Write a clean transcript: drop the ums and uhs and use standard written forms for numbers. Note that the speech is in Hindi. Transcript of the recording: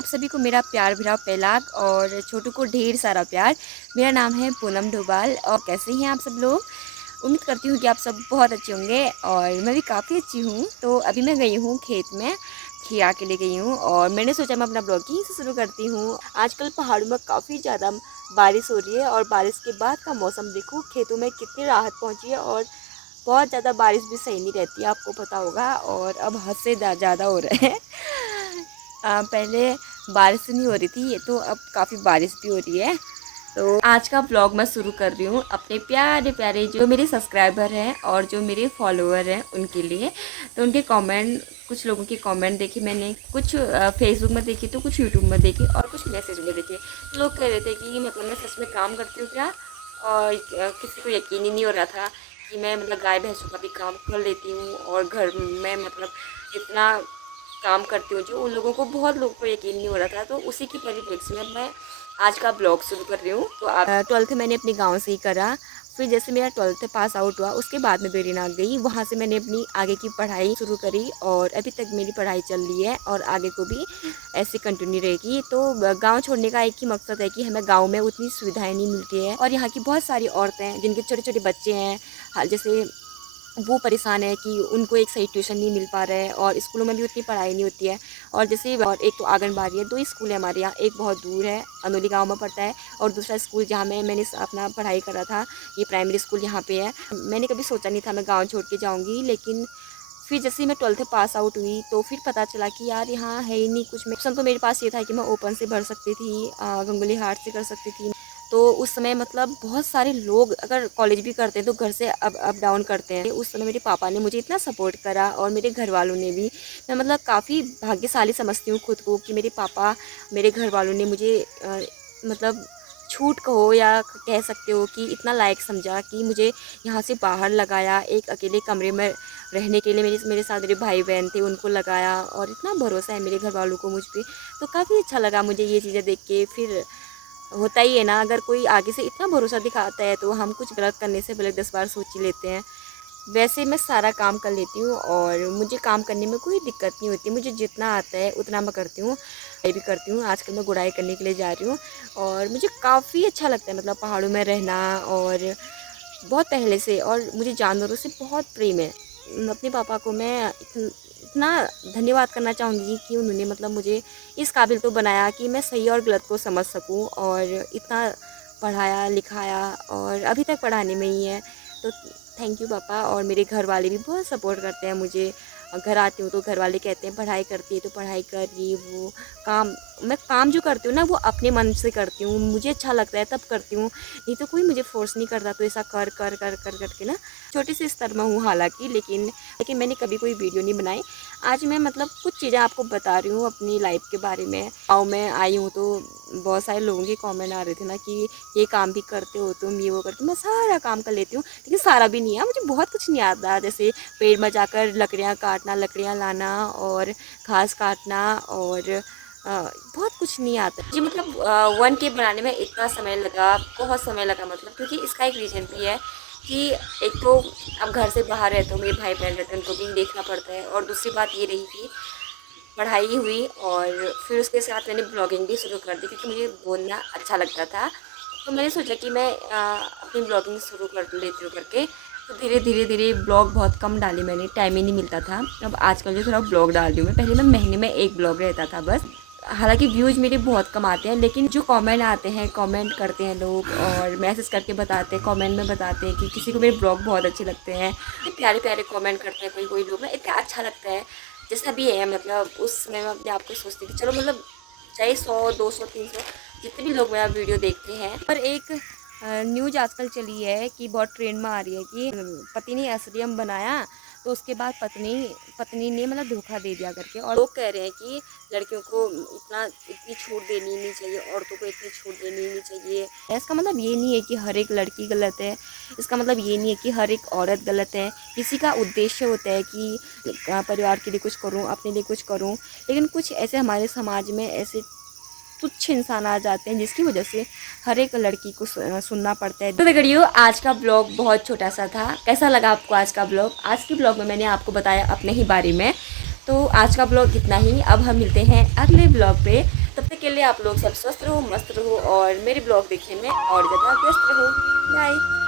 आप सभी को मेरा प्यार भरा पहलाग और छोटू को ढेर सारा प्यार। मेरा नाम है पूनम डोभाल और कैसे हैं आप सब लोग। उम्मीद करती हूँ कि आप सब बहुत अच्छे होंगे और मैं भी काफ़ी अच्छी हूँ। तो अभी मैं गई हूँ खेत में, खिया के लिए गई हूँ और मैंने सोचा मैं अपना ब्लॉग यहीं से शुरू करती हूँ। आजकल पहाड़ों में काफ़ी ज़्यादा बारिश हो रही है और बारिश के बाद का मौसम देखो, खेतों में कितनी राहत पहुँची है और बहुत ज़्यादा बारिश भी सही नहीं रहती है, आपको पता होगा। और अब हद से ज़्यादा हो रहा है। पहले बारिश नहीं हो रही थी, तो अब काफ़ी बारिश भी हो रही है। तो आज का ब्लॉग मैं शुरू कर रही हूँ अपने प्यारे प्यारे जो मेरे सब्सक्राइबर हैं और जो मेरे फॉलोअर हैं उनके लिए। तो उनके कमेंट, कुछ लोगों के कमेंट देखे मैंने, कुछ फेसबुक में देखे तो कुछ यूट्यूब में देखे और कुछ मैसेज में देखे। तो लोग कह रहे थे कि मतलब मैं सच में काम करती हूँ क्या, और किसी को यकीन ही नहीं हो रहा था कि मैं मतलब गाय भैंसों का भी काम कर लेती हूँ और घर में मतलब इतना काम करती हूँ जो उन लोगों को, बहुत लोगों को यकीन नहीं हो रहा था। तो उसी की परिप्रेक्ष्य में मैं आज का ब्लॉग शुरू कर रही हूँ। तो आप 12th मैंने अपने गांव से ही करा। फिर जैसे मेरा 12th पास आउट हुआ उसके बाद मैं वेरीनाग गई, वहाँ से मैंने अपनी आगे की पढ़ाई शुरू करी और अभी तक मेरी पढ़ाई चल रही है और आगे को भी ऐसे कंटिन्यू रहेगी। तो गांव छोड़ने का एक ही मकसद है कि हमें गांव में उतनी सुविधाएं नहीं मिलती है और यहाँ की बहुत सारी औरतें हैं जिनके छोटे छोटे बच्चे हैं, जैसे वो परेशान है कि उनको एक सही ट्यूशन नहीं मिल पा रहा है और स्कूलों में भी उतनी पढ़ाई नहीं होती है। और जैसे और एक तो आंगनबाड़ी है, 2 स्कूल है हमारे यहाँ, एक बहुत दूर है अनोली गांव में पड़ता है और दूसरा स्कूल जहाँ मैंने अपना पढ़ाई करा था, ये प्राइमरी स्कूल यहाँ पे है। मैंने कभी सोचा नहीं था मैं गाँव छोड़ के जाऊँगी, लेकिन फिर जैसे ही मैं 12th पास आउट हुई तो फिर पता चला कि यार यहाँ है ही नहीं कुछ। में ऑप्शन तो मेरे पास ये था कि मैं ओपन से भर सकती थी, गंगोली हाट से कर सकती थी। तो उस समय मतलब बहुत सारे लोग अगर कॉलेज भी करते हैं तो घर से अप डाउन करते हैं। उस समय मेरे पापा ने मुझे इतना सपोर्ट करा और मेरे घर वालों ने भी। मैं मतलब काफ़ी भाग्यशाली समझती हूँ खुद को कि मेरे पापा, मेरे घर वालों ने मुझे मतलब छूट कहो या कह सकते हो कि इतना लायक समझा कि मुझे यहाँ से बाहर लगाया, एक अकेले कमरे में रहने के लिए। मेरे साथ मेरे भाई बहन थे उनको लगाया और इतना भरोसा है मेरे घर वालों को मुझ पर। तो काफ़ी अच्छा लगा मुझे ये चीज़ें देख के। फिर होता ही है ना, अगर कोई आगे से इतना भरोसा दिखाता है तो हम कुछ गलत करने से पहले 10 बार सोच ही लेते हैं। वैसे मैं सारा काम कर लेती हूँ और मुझे काम करने में कोई दिक्कत नहीं होती। मुझे जितना आता है उतना मैं करती हूँ, मैं भी करती हूँ। आजकल मैं गुड़ाई करने के लिए जा रही हूँ और मुझे काफ़ी अच्छा लगता है मतलब पहाड़ों में रहना। और बहुत पहले से और मुझे जानवरों से बहुत प्रेम है। अपने पापा को मैं इतना धन्यवाद करना चाहूँगी कि उन्होंने मतलब मुझे इस काबिल तो बनाया कि मैं सही और गलत को समझ सकूँ और इतना पढ़ाया लिखाया और अभी तक पढ़ाने में ही है। तो थैंक यू पापा। और मेरे घर वाले भी बहुत सपोर्ट करते हैं मुझे। घर आती हूँ तो घर वाले कहते हैं पढ़ाई करती है तो पढ़ाई कर, ये वो काम। मैं काम जो करती हूँ ना वो अपने मन से करती हूँ, मुझे अच्छा लगता है तब करती हूँ, नहीं तो कोई मुझे फोर्स नहीं करता। तो ऐसा कर कर कर कर करके ना छोटे से स्तर में हूँ हालांकि, लेकिन मैंने कभी कोई वीडियो नहीं बनाई। आज मैं मतलब कुछ चीज़ें आपको बता रही हूँ अपनी लाइफ के बारे में। गाँव में आई हूँ तो बहुत सारे लोगों के कमेंट आ रहे थे ना कि ये काम भी करते हो तुम, ये वो करते हो। मैं सारा काम कर लेती हूँ, लेकिन सारा भी नहीं है, मुझे बहुत कुछ नहीं आता। जैसे पेड़ में जाकर लकड़ियाँ काटना, लकड़ियाँ लाना और घास काटना और बहुत कुछ नहीं आता जी। मतलब 1K बनाने में इतना समय लगा, बहुत समय लगा मतलब, क्योंकि इसका एक रीज़न भी है कि एक तो अब घर से बाहर रहते हो, मेरे भाई बहन रहते हैं, उनको भी देखना पड़ता है। और दूसरी बात ये रही कि पढ़ाई हुई और फिर उसके साथ मैंने ब्लॉगिंग भी शुरू कर दी क्योंकि मुझे बोलना अच्छा लगता था। तो मैंने सोचा कि मैं अपनी ब्लॉगिंग शुरू कर लेती हूँ करके। तो धीरे धीरे धीरे ब्लॉग बहुत कम डाले मैंने, टाइम ही नहीं मिलता था। अब आजकल जो थोड़ा ब्लॉग डाल रही हूँ मैं, पहले मैं महीने में 1 ब्लॉग रहता था बस। हालांकि व्यूज़ मेरे बहुत कम आते हैं, लेकिन जो कमेंट आते हैं, कमेंट करते हैं लोग और मैसेज करके बताते हैं, कमेंट में बताते हैं कि किसी को मेरे ब्लॉग बहुत अच्छे लगते हैं। इतने प्यारे प्यारे कमेंट करते हैं कोई कोई लोग ना, इतना अच्छा लगता है। जैसा भी है मतलब उस समय मैं अपने आप को सोचती थी चलो मतलब चाहे 100 200 300 जितने भी लोग मेरा वीडियो देखते हैं। पर एक न्यूज आजकल चली है कि बहुत ट्रेंड में आ रही है कि पति ने एसडीएम बनाया तो उसके बाद पत्नी पत्नी ने मतलब धोखा दे दिया करके। और लोग कह रहे हैं कि लड़कियों को इतनी छूट देनी नहीं चाहिए, औरतों को इतनी छूट देनी नहीं चाहिए। इसका मतलब ये नहीं है कि हर एक लड़की गलत है, इसका मतलब ये नहीं है कि हर एक औरत गलत है। किसी का उद्देश्य होता है कि परिवार के लिए कुछ करूं, अपने लिए कुछ करूं, लेकिन कुछ ऐसे हमारे समाज में ऐसे तुच्छ इंसान आ जाते हैं जिसकी वजह से हर एक लड़की को सुनना पड़ता है। तो देखिए आज का ब्लॉग बहुत छोटा सा था। कैसा लगा आपको आज का ब्लॉग? आज के ब्लॉग में मैंने आपको बताया अपने ही बारे में। तो आज का ब्लॉग इतना ही। अब हम मिलते हैं अगले ब्लॉग पे। तब तक के लिए आप लोग सब स्वस्थ रहो, मस्त रहो और मेरे ब्लॉग देखने में और ज़्यादा व्यस्त रहो। बाय।